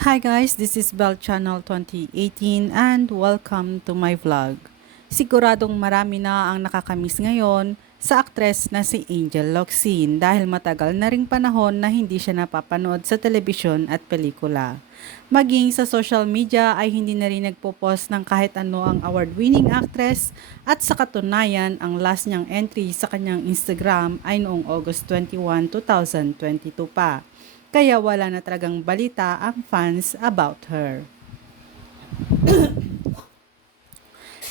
Hi guys, this is Bell Channel 2018 and welcome to my vlog. Siguradong marami na ang nakakamiss ngayon sa aktres na si Angel Locsin dahil matagal na ring panahon na hindi siya napapanood sa telebisyon at pelikula. Maging sa social media ay hindi na rin nagpo-post ng kahit ano ang award-winning actress at sa katunayan ang last niyang entry sa kanyang Instagram ay noong August 21, 2022 pa kaya wala na talagang balita ang fans about her.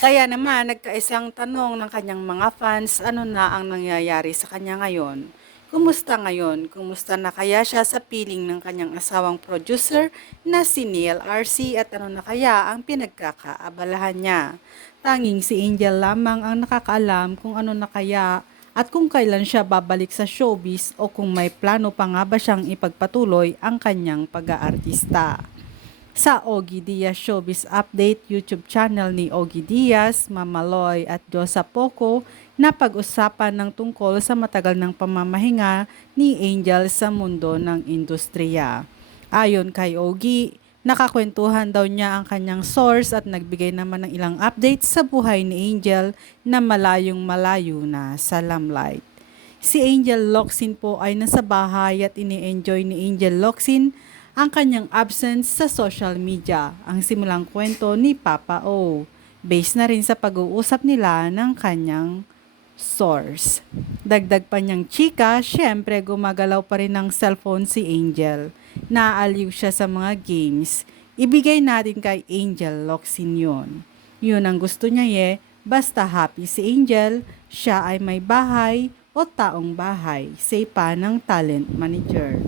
kaya naman, nagkaisang tanong ng kanyang mga fans, ano na ang nangyayari sa kanya ngayon? Kumusta ngayon? Kumusta na kaya siya sa piling ng kanyang asawang producer na si Neil RC at ano na kaya ang pinagkakaabalahan niya? Tanging si Angel lamang ang nakakaalam kung ano na kaya at kung kailan siya babalik sa showbiz o kung may plano pa nga ba siyang ipagpatuloy ang kanyang pag-aartista. Sa Ogie Diaz Showbiz Update YouTube channel ni Ogie Diaz, Mamaloy at Josa Poco na pag-usapan ng tungkol sa matagal ng pamamahinga ni Angel sa mundo ng industriya. Ayon kay Ogie, Nakakwentuhan daw niya ang kanyang source at nagbigay naman ng ilang updates sa buhay ni Angel na malayong malayo na sa limelight. Si Angel Locsin po ay nasa bahay at ini-enjoy ni Angel Locsin ang kanyang absence sa social media, ang simulang kwento ni Papa O. Based na rin sa pag-uusap nila ng kanyang source. Dagdag pa niyang chika, syempre gumagalaw pa rin ng cellphone si Angel. Naaliw siya sa mga games. Ibigay natin kay Angel Locsin yun. Yun ang gusto niya ye, basta happy si Angel, siya ay may bahay o taong bahay, say pa ng talent manager.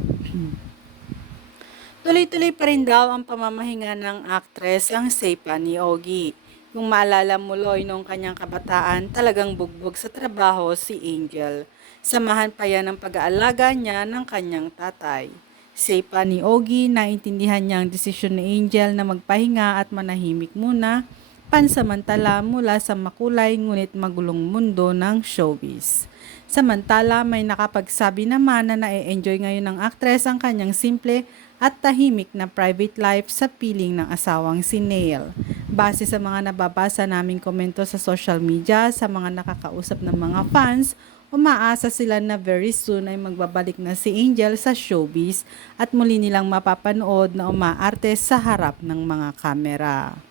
Tuloy-tuloy pa rin daw ang pamamahinga ng actress ang Sepa ni Ogie. Kung maalala mo Loy nung kanyang kabataan, talagang bugbog sa trabaho si Angel. Samahan pa yan ng pag-aalaga niya ng kanyang tatay. Say pa ni Ogie, naintindihan niya ang desisyon ni Angel na magpahinga at manahimik muna, pansamantala mula sa makulay ngunit magulong mundo ng showbiz. Samantala, may nakapagsabi naman na na-enjoy ngayon ng aktres ang kanyang simple at tahimik na private life sa piling ng asawang si Neil. Base sa mga nababasa naming komento sa social media sa mga nakakausap ng mga fans, umaasa sila na very soon ay magbabalik na si Angel sa showbiz at muli nilang mapapanood na umaarte sa harap ng mga kamera.